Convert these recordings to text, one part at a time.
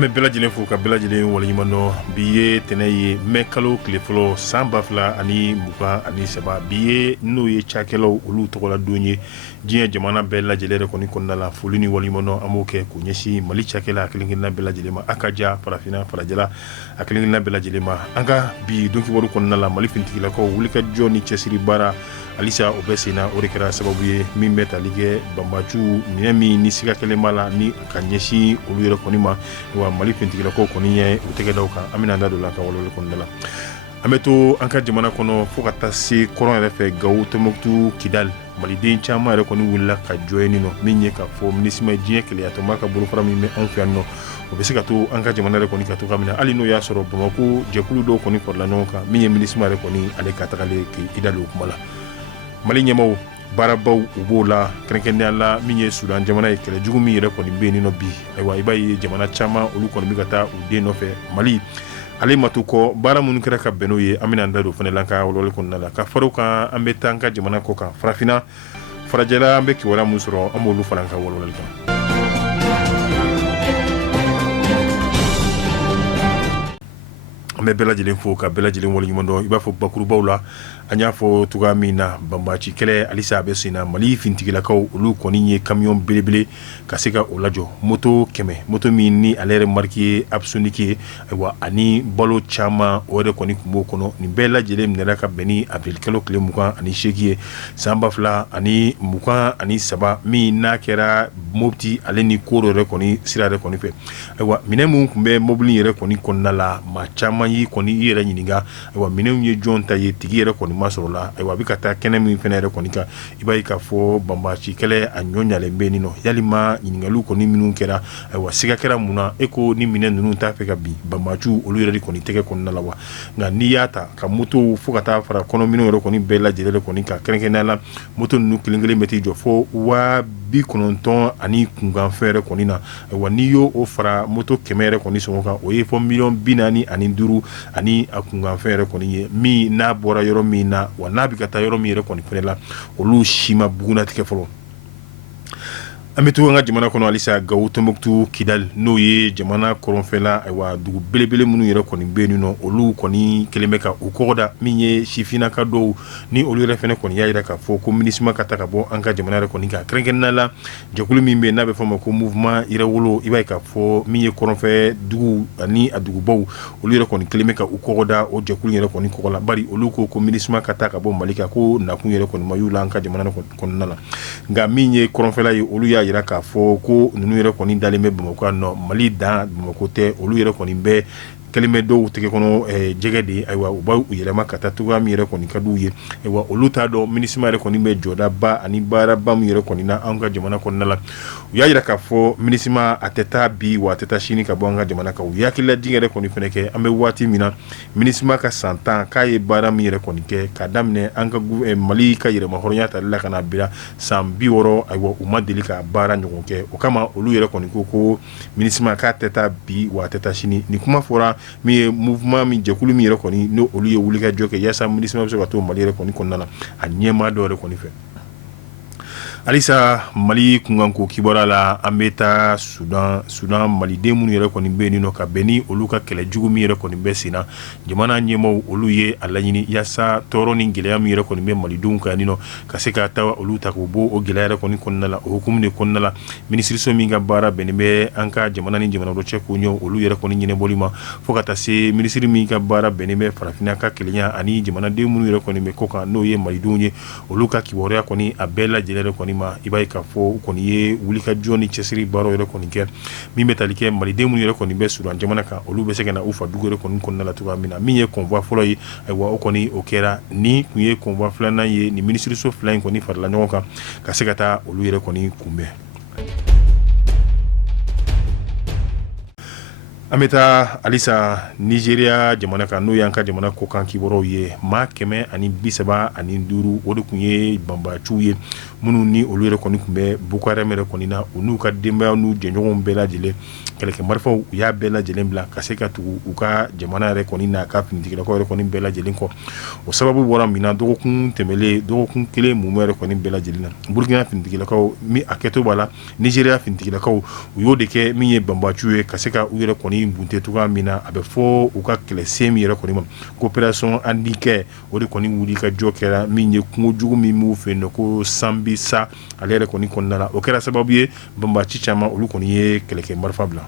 An bɛ bɛɛ lajɛlen fo ka bɛɛ lajɛlen waleɲuman dɔn bi ye tɛnɛ ye mai kalo tile fɔlɔ san 2023 bi ye n'o ye cakɛlaw olu tɔgɔla don ye diɲɛ jamana bɛɛ lajɛlen de kɔni kɔnɔna la foli ni waleɲuman dɔn an b'o kɛ k'o ɲɛsin Mali cakɛla kelen-kelenna bɛɛ lajɛlen ma a ka diya farafinna farajɛla a kelen-kelenna bɛɛ lajɛlen ma an ka bi donkibaru kɔnɔna la Mali finitigilakaw wulikajɔ ni cɛsiri baara halisa o bɛ senna o de kɛra sababu ye min bɛ tali kɛ banbacu minɛ min ni siga kelen b'a la ni ka ɲɛsin olu yɛrɛ kɔni ma wa Mali finitigilakaw kɔni ye u tɛgɛ daw kan an bɛna an da don la ka walwale kɔnɔna la an bɛ to an ka jamana kɔnɔ fo ka taa se kɔrɔn yɛrɛ fɛ Gawo Tɔnbukutu Kidali maliden caman yɛrɛ kɔni wulila ka jɔ yen nɔ min ye ka fɔ MINUSMA diɲɛ keleyatɔma ka bolofara min bɛ anw fɛ yan nɔ o bɛ se ka to an ka jamana yɛrɛ kɔni ka to ka minɛ hali n'o y'a sɔrɔ Bamako jɛkulu dɔw kɔni farala ɲɔgɔn kan min ye MINUSMA yɛrɛ kɔni ale ka tagalen k'i dali o kuma la Mali ɲɛmaw baarabaw u b'o la kɛrɛnkɛrɛnnenya la min ye Sudan jamana ye kɛlɛ jugu min yɛrɛ kɔni bɛ yen nɔ bi ayiwa i b'a ye jamana caman olu kɔni bɛ ka taa u den nɔfɛ Mali ale ma to kɔ baara minnu kɛra ka bɛn n'o ye an bɛna an da don fana la an ka walwale kɔnɔna la ka fara o kan an bɛ taa an ka jamana kɔ kan farafinna farajɛla an bɛ kibaruya min sɔrɔ an b'olu fara an ka walwale kan. An bɛ bɛɛ lajɛlen fo ka bɛɛ lajɛlen waleɲuman dɔn i b'a fɔ bakurubaw la an y'a fɔ cogoya min na banbaci kɛlɛ halisa a bɛ sen na Mali finitigilakaw olu kɔni ye camion belebele ka se ka o lajɔ moto 100 moto min ni ale yɛrɛ marque ye Absoluque ye ayiwa ani balo caman o yɛrɛ kɔni tun b'o kɔnɔ nin bɛɛ lajɛlen minɛra ka bɛn ni avril kalo tile 28 ye san 2023 min n'a kɛra Mopti ale ni Koro yɛrɛ kɔni sira yɛrɛ kɔni fɛ ayiwa minɛ mun tun bɛ mobili yɛrɛ kɔni kɔnɔna la maa caman yi kɔni i yɛrɛ ɲininka ayiwa minɛnw ye jɔn ta ye tigi yɛrɛ kɔni ma sɔrɔ la ayiwa a bɛ ka taa kɛnɛ min fɛnɛ yɛrɛ kɔni kan i b'a ye k'a fɔ banbaci kɛlɛ a ɲɔ ɲalen bɛ nin nɔ yalima ɲininkaliw kɔni minnu kɛra ayiwa siga kɛra mun na e ko ni minɛn ninnu t'a fɛ ka bin banbaciw olu yɛrɛ de kɔni tɛgɛ kɔnɔna la wa nka n'i y'a ta ka moto fo ka taa fara kɔnɔminɛw yɛrɛ kɔni bɛɛ lajɛlen de kɔni ka kɛrɛnkɛrɛnnenya la moto ninnu kelen-kelen bɛ t'i jɔ fo 90 ani kunkanfɛn yɛrɛ kɔni na ayiwa n'i y'o o fara moto 100 yɛrɛ kɔni sɔngɔ kan o ye fɔ 45 ani a kunkanfɛn yɛrɛ kɔni ye min n'a bɔra yɔrɔ min na wa n'a bɛ ka taa yɔrɔ min yɛrɛ kɔni fɛnɛ la olu si ma bugunatigɛ fɔlɔ an bɛ to an ka jamana kɔnɔ halisa Gawo Tɔnbukutu Kidali n'o ye jamana kɔrɔnfɛla ayiwa dugu belebele minnu yɛrɛ kɔni bɛ yen nɔ olu kɔni kelen bɛ ka u kɔgɔda min ye sifinnaka dɔw ni olu yɛrɛ fɛnɛ kɔni y'a jira k'a fɔ ko MINUSMA ka ta ka bɔ an ka jamana yɛrɛ kɔni kan kɛrɛnkɛrɛnnenya la jɛkulu min bɛ yen n'a bɛ fɔ o ma ko mouvement Yɛrɛwolo i b'a ye k'a fɔ min ye kɔrɔnfɛ dugu ani a dugubaw olu yɛrɛ kɔni kelen bɛ ka u kɔgɔda o jɛkulu yɛrɛ kɔni kɔgɔ la bari olu ko MINUSMA ka ta ka bɔ Mali kan ko nakun yɛrɛ kɔni ma y'u la an ka jamana kɔnɔna la nka min ye kɔrɔnfɛla ye olu y'a jira k'a fɔ ko ninnu yɛrɛ kɔni dalen bɛ Bamako yan nɔ Mali dan Bamako tɛ olu yɛrɛ kɔni bɛ kelen bɛ dɔw tɛgɛ kɔnɔ jɛgɛ de ayiwa u b'u yɛlɛma ka taa cogoya min yɛrɛ kɔni ka d'u ye ayiwa olu t'a dɔn MINUSMA yɛrɛ kɔni bɛ jɔdaba ani baaraba min yɛrɛ kɔni na an ka jamana kɔnɔna la u y'a jira k'a fɔ MINUSMA a tɛ taa bi wa a tɛ taa sini ka bɔ an ka jamana kan u hakililajigin yɛrɛ kɔni fɛnɛ kɛ an bɛ waati min na MINUSMA ka san 10 k'a ye baara min yɛrɛ kɔni kɛ k'a daminɛ an ka Mali ka yɛrɛma hɔrɔnya tali la ka na bila san 60 ayiwa u ma deli ka baara ɲɔgɔn kɛ o kama olu yɛrɛ kɔni ko MINUSMA k'a tɛ taa bi wa a tɛ taa sini ni kuma fɔra min ye mouvement min jɛkulu min yɛrɛ kɔni n'o olu ye wulikajɔ kɛ yaasa MINUSMA bɛ se ka to Mali yɛrɛ kɔni kɔnɔna la a ɲɛmaa dɔ yɛrɛ kɔni fɛ halisa Mali kunkanko kibaruya la an bɛ taa Sudan maliden minnu yɛrɛ kɔni bɛ yen nɔ ka bɛn ni olu ka kɛlɛ jugu min yɛrɛ kɔni bɛ sen na jamana ɲɛmaaw olu ye a laɲini yaasa tɔɔrɔ ni gɛlɛya min yɛrɛ kɔni bɛ malidenw kan nin nɔ ka se ka taa olu ta k'u bɔ o gɛlɛya yɛrɛ kɔni kɔnɔna la o hukumu de kɔnɔna la minisiriso min ka baara bɛnnen bɛ an ka jamana ni jamana dɔ cɛ k'o ɲɛ olu yɛrɛ kɔni ɲɛnɛbɔli ma fo ka taa se minisiri min ka baara bɛnnen bɛ farafinna ka kelenya ani jamanaden minnu yɛrɛ kɔni bɛ kɔ kan n'o ye malidenw ye olu ka kibaruya kɔni a bɛɛ lajɛlen yɛrɛ kɔni ma i b'a ye k'a fɔ u kɔni ye wulikajɔ ni cɛsiri baaraw yɛrɛ kɔni kɛ min bɛ tali kɛ maliden minnu yɛrɛ kɔni bɛ Sudan jamana kan olu bɛ se ka na u fa dugu yɛrɛ kɔni kɔnɔna la cogoya min na min ye convoi fɔlɔ ye ayiwa o kɔni o kɛra ni kun ye convoi filanan ye ni minisiriso fila in kɔni farala ɲɔgɔn kan ka se ka taa olu yɛrɛ kɔni kunbɛn An bɛ taa halisa Nizeriya jamana kan n'o y'an ka jamana kɔkan kibaruyaw ye maa 135 o de tun ye banbaciw ye minnu ni olu yɛrɛ kɔni tun bɛ Boko Haram yɛrɛ kɔni na u n'u ka denbaya n'u jɛɲɔgɔnw bɛɛ lajɛlen kɛlɛkɛ marifaw u y'a bɛɛ lajɛlen bila ka se ka tugu u ka jamana yɛrɛ kɔni n'a ka finitigilakaw yɛrɛ kɔni bɛɛ lajɛlen kɔ o sababu bɔra min na dɔgɔkun tɛmɛlen dɔgɔkun kelen mumu yɛrɛ kɔni bɛɛ lajɛlen na Burkina finitigilakaw min a kɛtɔ b'a la Nizeriya finitigilakaw u y'o de kɛ min ye banbaciw ye ka se ka u yɛrɛ kɔni bunte cogoya min na a bɛ fɔ u ka kɛlɛsen min yɛrɛ kɔni ma coopération andikɛ o de kɔni wuli ka jɔ kɛra min ye kungo jugu min m'u fɛ yen nɔ ko Sambisa ale yɛrɛ kɔni kɔnɔna la o kɛra sababu ye banbaci caman olu kɔni ye kɛlɛkɛ marifa bila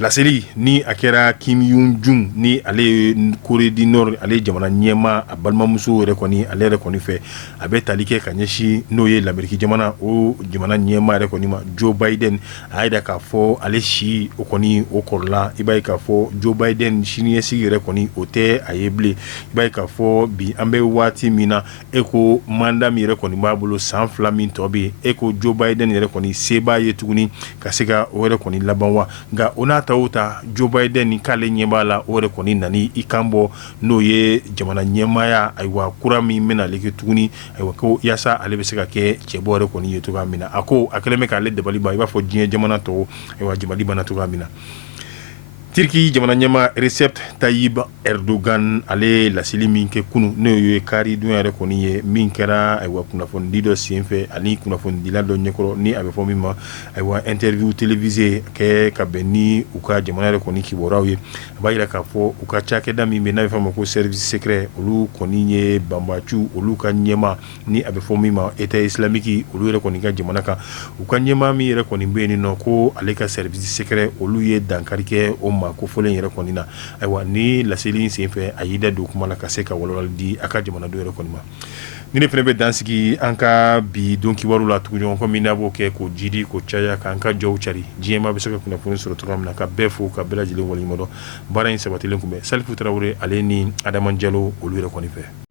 laseli ni a kɛra Kim Yung Jung ni ale ye Corée du Nord ale jamana ɲɛma a balimamuso yɛrɛ kɔni ale yɛrɛ kɔni fɛ a bɛ tali kɛ ka ɲɛsin n'o ye l'Amérique jamana o jamana ɲɛma yɛrɛ kɔni ma Joe Biden a y'a k'a fɔ ale si o kɔni o kɔrɔla i b'a ye k'a fɔ Joe Biden siniɲɛsigi yɛrɛ kɔni o tɛ a ye bilen i b'a ye k'a fɔ bi an bɛ waati min na e ko mandat min yɛrɛ kɔni b'a bolo san 2 min tɔ bɛ yen e ko Joe Biden yɛrɛ kɔni se b'a ye tuguni ka se ka o yɛrɛ kɔni laban wa nka o n'a ta o ta Joe Biden ni k'ale ɲɛ b'a la o yɛrɛ kɔni nani i kan bɔ n'o ye jamana ɲɛmaya ayiwa kura min bɛna ale kɛ tuguni ayiwa ko yaasa ale bɛ se ka kɛ cɛbɔ yɛrɛ kɔni ye cogoya min na a ko a kɛlen bɛ k'ale dabali ban i b'a fɔ diɲɛ jamana tɔw ayiwa dabali banna cogoya min na Turki jamana ɲɛma Recep Tayyip Erdogan ale laseli min kɛ kunu n'o ye kari don yɛrɛ kɔni ye min kɛra ayiwa kunnafonidi dɔ senfɛ ani kunnafonidila dɔ ɲɛkɔrɔ ni a bɛ fɔ min ma ayiwa interview télévisée kɛ ka bɛn ni u ka jamana yɛrɛ kɔni kibaruyaw ye a b'a jira k'a fɔ u ka cakɛda min bɛ n'a bɛ fɔ a ma ko service secret olu kɔni ye banbaciw olu ka ɲɛma ni a bɛ fɔ min ma État islamique olu yɛrɛ kɔni ka jamana kan u ka ɲɛma min yɛrɛ kɔni bɛ yen nɔ ko ale ka service secret olu ye dankari kɛ o ma ko fɔlen yɛrɛ kɔni na ayiwa ni laseli in senfɛ a y'i da don kuma la ka se ka walawalali di a ka jamana dɔ yɛrɛ kɔni ma ni ne fana bɛ dansigi an ka bi don kibaru la tugunɲɔgɔn kɔ min n'a b'o kɛ k'o jidi k'o caya k'an ka jɔw cari diɲɛma bɛ se ka kunnafoni sɔrɔ cogoya min na ka bɛɛ fo ka bɛɛ lajɛlen waleɲumandɔn baara in sabatilen tun bɛ Salifu Tarawele ale ni Adama Jalo olu yɛrɛ kɔni fɛ